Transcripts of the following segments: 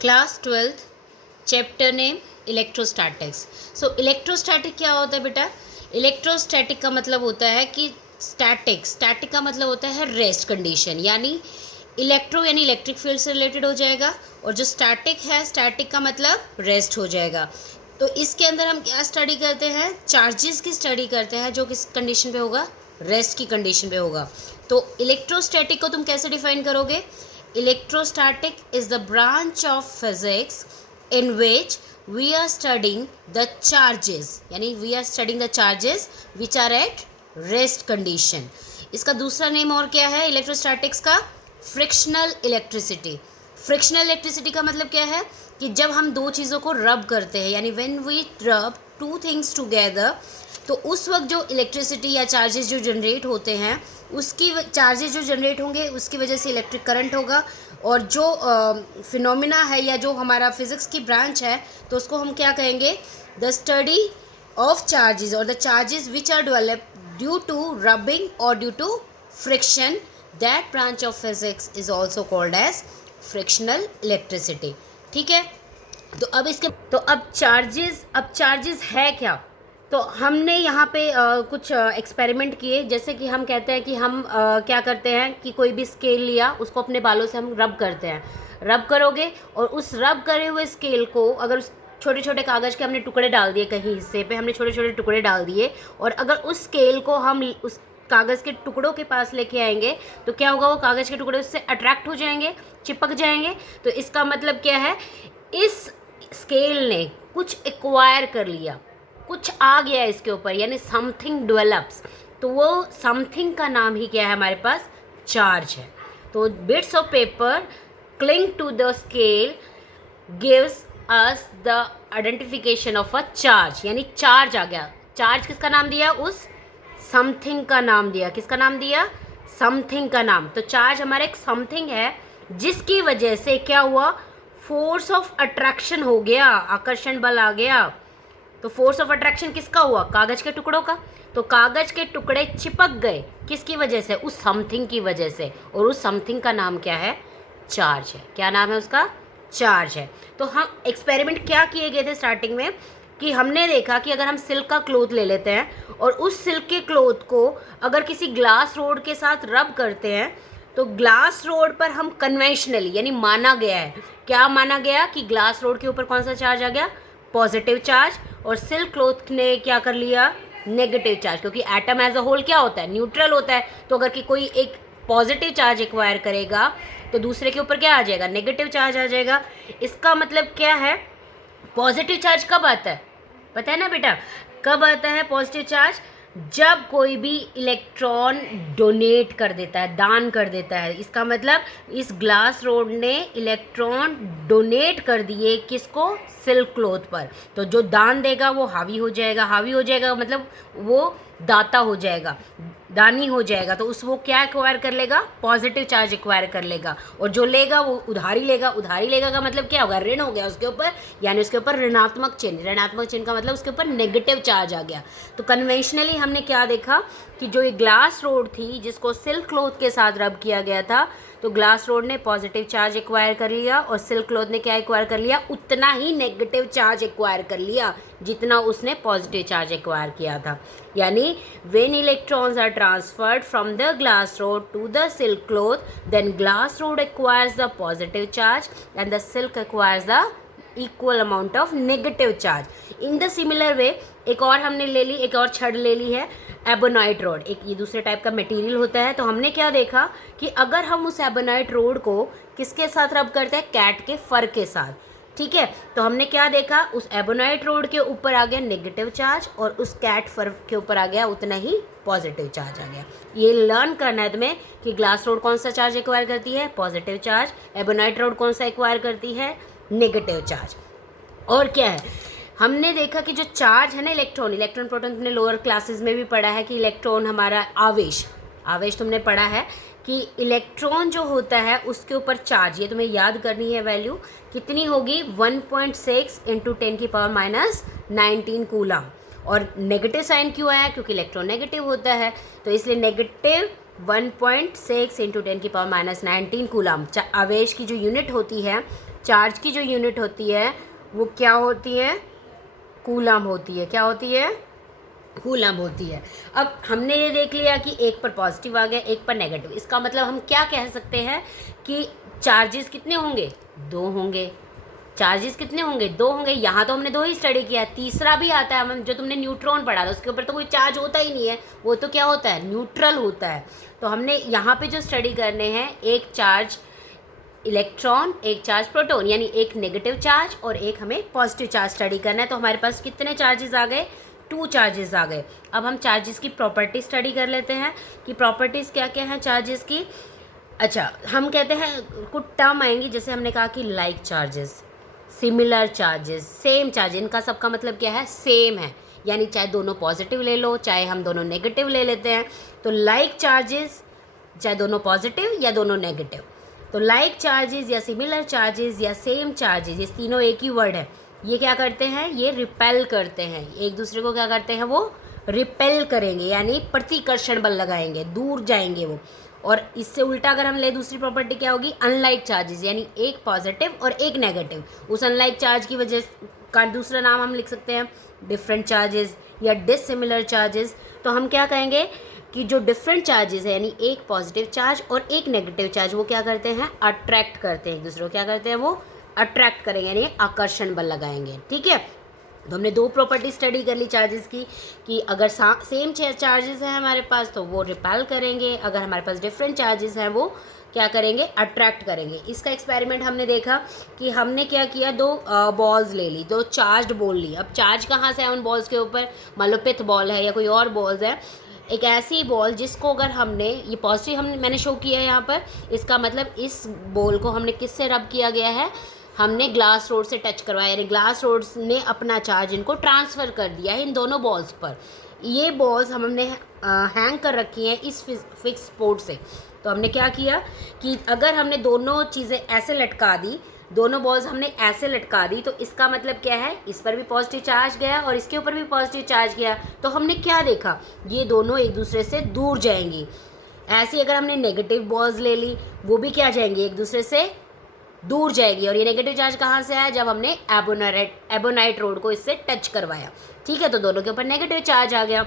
Class 12th chapter name electrostatics. सो electrostatic क्या होता है बेटा? इलेक्ट्रोस्टैटिक का मतलब होता है कि स्टैटिक का मतलब होता है रेस्ट कंडीशन, यानी इलेक्ट्रो यानी इलेक्ट्रिक फील्ड से रिलेटेड हो जाएगा, और जो स्टैटिक है, स्टैटिक का मतलब रेस्ट हो जाएगा। तो इसके अंदर हम क्या स्टडी करते हैं? चार्जेस की स्टडी करते हैं, जो किस कंडीशन पे होगा? रेस्ट की कंडीशन पे होगा। तो इलेक्ट्रोस्टैटिक को तुम कैसे डिफाइन करोगे? Electrostatic is the branch of physics in which we are studying the charges, यानी we are studying the charges which are at rest condition। इसका दूसरा नेम और क्या है इलेक्ट्रोस्टैटिक्स का? Frictional electricity. फ्रिक्शनल इलेक्ट्रिसिटी का मतलब क्या है कि जब हम दो चीज़ों को रब करते हैं, यानी व्हेन वी रब टू थिंग्स टुगेदर, तो उस वक्त जो इलेक्ट्रिसिटी या चार्जेस जो जनरेट होते हैं, उसकी चार्जेस जो जनरेट होंगे उसकी वजह से इलेक्ट्रिक करंट होगा। और जो फिनोमिना है या जो हमारा फिज़िक्स की ब्रांच है, तो उसको हम क्या कहेंगे? द स्टडी ऑफ चार्जेस और the charges which are develop due to rubbing और due to friction, that branch of physics is also called as frictional electricity. ठीक है, तो अब चार्जेस है क्या? तो हमने यहाँ पे कुछ एक्सपेरिमेंट किए। जैसे कि हम कहते हैं कि हम क्या करते हैं कि कोई भी स्केल लिया, उसको अपने बालों से हम रब करते हैं। रब करोगे और उस रब करे हुए स्केल को अगर छोटे छोटे कागज़ के हमने टुकड़े डाल दिए, कहीं हिस्से पे हमने छोटे छोटे टुकड़े डाल दिए, और अगर उस स्केल को हम उस कागज़ के टुकड़ों के पास लेके आएंगे, तो क्या होगा? वो कागज़ के टुकड़े उससे अट्रैक्ट हो जाएंगे, चिपक जाएंगे। तो इसका मतलब क्या है? इस स्केल ने कुछ एक्वायर कर लिया, कुछ आ गया इसके ऊपर, यानी समथिंग डेवलप्स। तो वो समथिंग का नाम ही क्या है हमारे पास? चार्ज है। तो bits of paper cling to the scale gives us the identification of a charge, यानी चार्ज आ गया। चार्ज किसका नाम दिया? उस समथिंग का नाम दिया। किसका नाम दिया? समथिंग का नाम। तो चार्ज हमारा एक समथिंग है, जिसकी वजह से क्या हुआ? फोर्स ऑफ अट्रैक्शन हो गया, आकर्षण बल आ गया। तो फोर्स ऑफ अट्रैक्शन किसका हुआ? कागज के टुकड़ों का। तो कागज के टुकड़े चिपक गए, किसकी वजह से? उस समथिंग की वजह से। और उस समथिंग का नाम क्या है? चार्ज है। क्या नाम है उसका? चार्ज है। तो हम एक्सपेरिमेंट क्या किए गए थे स्टार्टिंग में कि हमने देखा कि अगर हम सिल्क का क्लोथ ले लेते हैं और उस सिल्क के क्लोथ को अगर किसी ग्लास रोड के साथ रब करते हैं, तो ग्लास रोड पर हम कन्वेंशनली, यानी माना गया है, क्या माना गया कि ग्लास रोड के ऊपर कौन सा चार्ज आ गया? Positive charge. और सिल्क क्लोथ ने क्या कर लिया? नेगेटिव चार्ज, क्योंकि एटम एज अ होल क्या होता है? न्यूट्रल होता है। तो अगर कि कोई एक पॉजिटिव चार्ज एक्वायर करेगा, तो दूसरे के ऊपर क्या आ जाएगा? नेगेटिव चार्ज आ जाएगा। इसका मतलब क्या है? पॉजिटिव चार्ज कब आता है? पता है ना बेटा, कब आता है पॉजिटिव चार्ज? जब कोई भी इलेक्ट्रॉन डोनेट कर देता है, दान कर देता है। इसका मतलब इस ग्लास रोड ने इलेक्ट्रॉन डोनेट कर दिए, किसको? सिल्क क्लोथ पर। तो जो दान देगा वो हावी हो जाएगा। हावी हो जाएगा मतलब वो दाता हो जाएगा, दानी हो जाएगा। तो वो क्या एक्वायर कर लेगा? पॉजिटिव चार्ज एक्वायर कर लेगा। और जो लेगा वो उधारी लेगा। उधारी लेगा का मतलब क्या होगा? ऋण हो गया उसके ऊपर, यानी उसके ऊपर ऋणात्मक चिन्ह। ऋणात्मक चिन्ह का मतलब उसके ऊपर नेगेटिव चार्ज आ गया। तो कन्वेंशनली हमने क्या देखा कि जो ये ग्लास रोड थी, जिसको सिल्क क्लोथ के साथ रब किया गया था, तो ग्लास रोड ने पॉजिटिव चार्ज एक्वायर कर लिया, और सिल्क क्लोथ ने क्या एक्वायर कर लिया? उतना ही नेगेटिव चार्ज एक्वायर कर लिया जितना उसने पॉजिटिव चार्ज एक्वायर किया था। यानी when electrons are transferred from the glass rod to the silk cloth, then glass rod acquires the positive charge and the silk acquires the equal amount of negative charge. In the similar way एक और हमने ले ली, एक और छड़ ले ली है, ebonite road. एक ये दूसरे टाइप का मटेरियल होता है। तो हमने क्या देखा कि अगर हम उस एबोनाइट रोड को किसके साथ रब करते हैं? कैट के फर के साथ। ठीक है, तो हमने क्या देखा? उस एबोनाइट रोड के ऊपर आ गया नेगेटिव चार्ज, और उस कैट फर के ऊपर आ गया उतना ही पॉजिटिव चार्ज आ गया। ये लर्न करना है तुम्हें कि ग्लास रोड कौन सा चार्ज एक्वायर करती है? Positive charge. एबोनाइट रोड कौन सा एक्वायर करती है? Negative charge. और क्या है, हमने देखा कि जो चार्ज है ना, इलेक्ट्रॉन प्रोटॉन, तुमने लोअर क्लासेस में भी पढ़ा है कि इलेक्ट्रॉन हमारा आवेश तुमने पढ़ा है कि इलेक्ट्रॉन जो होता है उसके ऊपर चार्ज, ये तुम्हें याद करनी है वैल्यू कितनी होगी? 1.6 इंटू 10⁻⁹ कूलम। और नेगेटिव साइन क्यों आया? क्योंकि इलेक्ट्रॉन नेगेटिव होता है, तो इसलिए नेगेटिव 1.6 इंटू 10⁻⁹ कूलम। आवेश की जो यूनिट होती है चार्ज की जो यूनिट होती है वो क्या होती है, कूलम होती है। क्या होती है, कूलम होती है। अब हमने ये देख लिया कि एक पर पॉजिटिव आ गया, एक पर नेगेटिव। इसका मतलब हम क्या कह सकते हैं कि चार्जेस कितने होंगे, दो होंगे। चार्जेस कितने होंगे, दो होंगे। यहाँ तो हमने दो ही स्टडी किया है, तीसरा भी आता है हम जो तुमने न्यूट्रॉन पढ़ा था उसके ऊपर तो कोई चार्ज होता ही नहीं है, वो तो क्या होता है, न्यूट्रल होता है। तो हमने यहाँ पे जो स्टडी करने हैं, एक चार्ज इलेक्ट्रॉन, एक चार्ज प्रोटॉन, यानी एक नेगेटिव चार्ज और एक हमें पॉजिटिव चार्ज स्टडी करना है। तो हमारे पास कितने चार्जेस आ गए, 2 चार्जेस आ गए। अब हम चार्जेस की प्रॉपर्टी स्टडी कर लेते हैं कि प्रॉपर्टीज़ क्या क्या हैं चार्जेस की। अच्छा, हम कहते हैं कुछ टर्म आएंगी, जैसे हमने कहा कि like charges, similar charges, same charge, इनका सबका मतलब क्या है, सेम है। यानी चाहे दोनों पॉजिटिव ले लो, चाहे हम दोनों नेगेटिव ले लेते हैं, तो लाइक चार्जेस चाहे दोनों पॉजिटिव या दोनों नेगेटिव। तो लाइक चार्जेस या सिमिलर चार्जेस या सेम चार्जेस, ये तीनों एक ही वर्ड है। ये क्या करते हैं, ये रिपेल करते हैं एक दूसरे को। क्या करते हैं, वो रिपेल करेंगे, यानी प्रतिकर्षण बल लगाएंगे, दूर जाएंगे वो। और इससे उल्टा अगर हम ले, दूसरी प्रॉपर्टी क्या होगी, अनलाइक चार्जेस, यानी एक पॉजिटिव और एक नेगेटिव। उस अनलाइक चार्ज की वजह का दूसरा नाम हम लिख सकते हैं डिफरेंट चार्जेस या डिसिमिलर चार्जेस। तो हम क्या कहेंगे कि जो डिफरेंट चार्जेस है, यानी एक पॉजिटिव चार्ज और एक नेगेटिव चार्ज, वो क्या करते हैं, अट्रैक्ट करते हैं एक दूसरे को। क्या करते हैं, वो अट्रैक्ट करेंगे, यानी आकर्षण बल लगाएंगे। ठीक है, तो हमने दो प्रॉपर्टी स्टडी कर ली चार्जेस की, कि अगर सेम चार्जेस हैं हमारे पास तो वो रिपेल करेंगे, अगर हमारे पास डिफरेंट चार्जेस हैं वो क्या करेंगे, अट्रैक्ट करेंगे। इसका एक्सपेरिमेंट हमने देखा कि हमने क्या किया, दो बॉल्स ले ली, दो चार्ज्ड बॉल ली। अब चार्ज कहाँ से है उन बॉल्स के ऊपर, मान लो पिथ बॉल है या कोई और बॉल्स है, एक ऐसी बॉल जिसको अगर हमने, ये पॉजिटिव मैंने शो किया है यहाँ पर, इसका मतलब इस बॉल को हमने किससे रब किया गया है, हमने ग्लास रोड से टच करवाया, यानी ग्लास रोड ने अपना चार्ज इनको ट्रांसफ़र कर दिया है इन दोनों बॉल्स पर। ये बॉल्स हमने हैंग कर रखी हैं इस फिक्स स्पोर्ट से। तो हमने क्या किया कि अगर हमने दोनों चीज़ें ऐसे लटका दी, दोनों बॉल्स हमने ऐसे लटका दी, तो इसका मतलब क्या है, इस पर भी पॉजिटिव चार्ज गया और इसके ऊपर भी पॉजिटिव चार्ज गया। तो हमने क्या देखा, ये दोनों एक दूसरे से दूर जाएंगी। ऐसे अगर हमने नेगेटिव बॉल्स ले ली, वो भी क्या जाएंगी, एक दूसरे से दूर जाएगी। और ये नेगेटिव चार्ज कहाँ से आया, जब हमने एबोनाइट रोड को इससे टच करवाया। ठीक है, तो दोनों के ऊपर नेगेटिव चार्ज आ गया।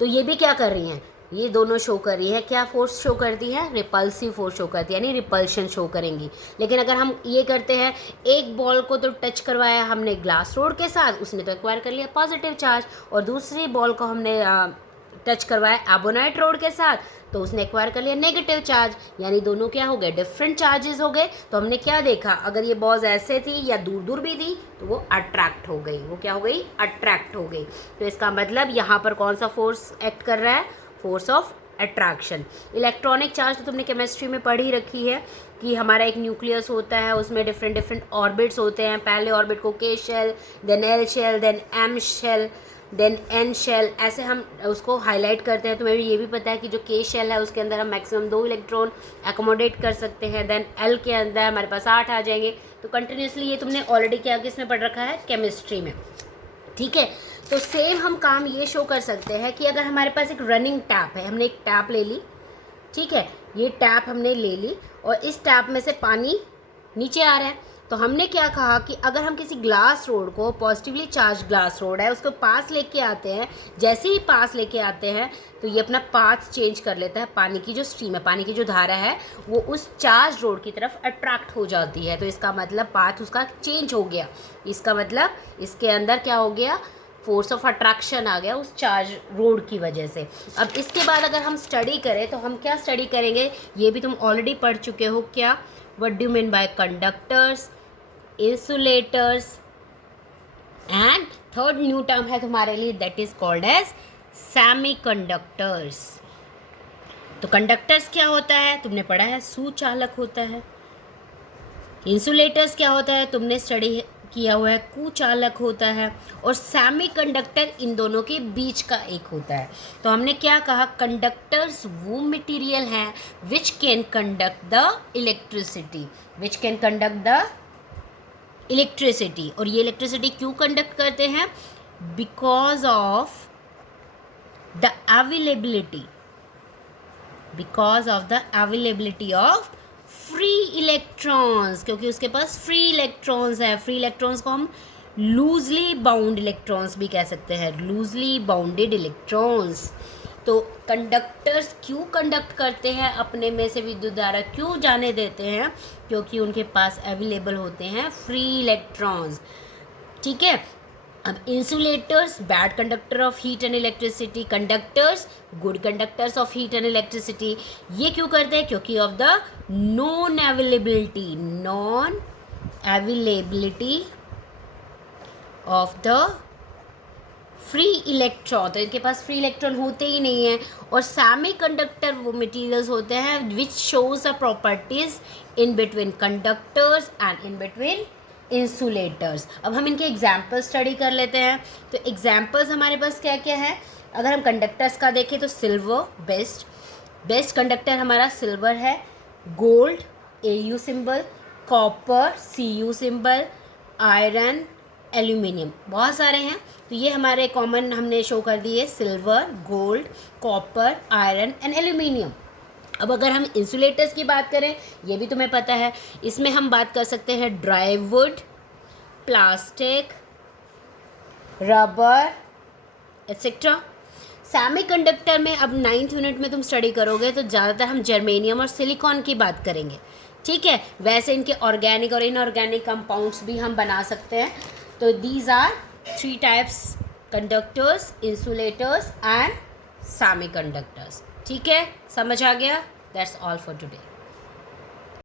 तो ये भी क्या कर रही हैं, ये दोनों शो कर रही है, क्या फोर्स शो करती है, रिपल्सिव फोर्स शो करती है, यानी रिपल्शन शो करेंगी। लेकिन अगर हम ये करते हैं, एक बॉल को तो टच करवाया हमने ग्लास रोड के साथ, उसने तो एक्वायर कर लिया पॉजिटिव चार्ज, और दूसरी बॉल को हमने टच करवाया एबोनाइट रोड के साथ, तो उसने एक्वायर कर लिया नेगेटिव चार्ज, यानी दोनों क्या हो गए, डिफरेंट चार्जेस हो गए। तो हमने क्या देखा, अगर ये बॉल्स ऐसे थी या दूर दूर भी थी तो वो अट्रैक्ट हो गई, वो क्या हो गई, अट्रैक्ट हो गई। तो इसका मतलब यहाँ पर कौन सा फोर्स एक्ट कर रहा है, force of attraction. Electronic charge तो तुमने केमिस्ट्री में पढ़ी रखी है कि हमारा एक न्यूक्लियस होता है, उसमें डिफरेंट डिफरेंट ऑर्बिट्स होते हैं। पहले ऑर्बिट को K shell, then L shell, then M shell, then N shell, ऐसे हम उसको हाईलाइट करते हैं। तुम्हें भी ये भी पता है कि जो के शेल है उसके अंदर हम मैक्सिमम 2 इलेक्ट्रॉन एकोमोडेट कर सकते हैं। देन एल के अंदर हमारे पास 8 आ जाएंगे। तो कंटिन्यूसली ये तुमने ऑलरेडी क्या किसमें पढ़ रखा है, केमिस्ट्री में। ठीक है, तो सेम हम काम ये शो कर सकते हैं कि अगर हमारे पास एक रनिंग टैप है, हमने एक टैप ले ली, ठीक है, ये टैप हमने ले ली और इस टैप में से पानी नीचे आ रहा है। तो हमने क्या कहा कि अगर हम किसी ग्लास रोड को, पॉजिटिवली चार्ज ग्लास रोड है, उसको पास लेके आते हैं, जैसे ही पास लेके आते हैं तो ये अपना पाथ चेंज कर लेता है। पानी की जो स्ट्रीम है, पानी की जो धारा है, वो उस चार्ज रोड की तरफ अट्रैक्ट हो जाती है। तो इसका मतलब पाथ उसका चेंज हो गया। इसका मतलब इसके अंदर क्या हो गया, फोर्स ऑफ अट्रैक्शन आ गया उस चार्ज रोड की वजह से। अब इसके बाद अगर हम स्टडी करें तो हम क्या स्टडी करेंगे, ये भी तुम ऑलरेडी पढ़ चुके हो। क्या, what do you mean by conductors, insulators, and third new term है तुम्हारे लिए, that is called as semiconductors. तो कंडक्टर्स क्या होता है, तुमने पढ़ा है, सुचालक होता है। इंसुलेटर्स क्या होता है, तुमने स्टडी किया हुआ है, कुचालक होता है। और सेमीकंडक्टर इन दोनों के बीच का एक होता है। तो हमने क्या कहा, कंडक्टर्स वो मटेरियल हैं which can conduct the electricity, which can conduct the electricity. और ये इलेक्ट्रिसिटी क्यों कंडक्ट करते हैं, because of the availability, because of the availability of free electrons, क्योंकि उसके पास फ्री इलेक्ट्रॉन्स है। फ्री इलेक्ट्रॉन्स को हम लूजली बाउंड इलेक्ट्रॉन्स भी कह सकते हैं, लूजली बाउंडेड इलेक्ट्रॉन्स। तो कंडक्टर्स क्यों कंडक्ट करते हैं, अपने में से विद्युत धारा क्यों जाने देते हैं, क्योंकि उनके पास अवेलेबल होते हैं फ्री इलेक्ट्रॉन्स। ठीक है। अब insulators bad conductor of heat and electricity, conductors good conductors of heat and electricity. ये क्यों करते हैं, क्योंकि of the non availability of the free electron. तो इनके पास फ्री इलेक्ट्रॉन होते ही नहीं है। और सेमी कंडक्टर वो मटीरियल्स होते हैं which shows the properties in between conductors and in between insulators. अब हम इनके एग्जाम्पल स्टडी कर लेते हैं। तो एग्जाम्पल्स हमारे पास क्या क्या है, अगर हम कंडक्टर्स का देखें तो सिल्वर बेस्ट कंडक्टर हमारा सिल्वर है, gold AU symbol, copper CU symbol, iron, aluminium, बहुत सारे हैं। तो ये हमारे कॉमन हमने शो कर दिए, silver, gold, copper, iron and aluminium. अब अगर हम इंसुलेटर्स की बात करें, ये भी तुम्हें पता है, इसमें हम बात कर सकते हैं dry would, plastic, rubber etcetera. Semi conductor में अब 9th यूनिट में तुम स्टडी करोगे तो ज़्यादातर हम जर्मेनियम और सिलिकॉन की बात करेंगे। ठीक है। वैसे इनके ऑर्गेनिक और इनऑर्गेनिक कंपाउंड्स भी हम बना सकते हैं। तो these are 3 types, conductors, insulators and semi conductors. ठीक है, समझ आ गया? That's all for today.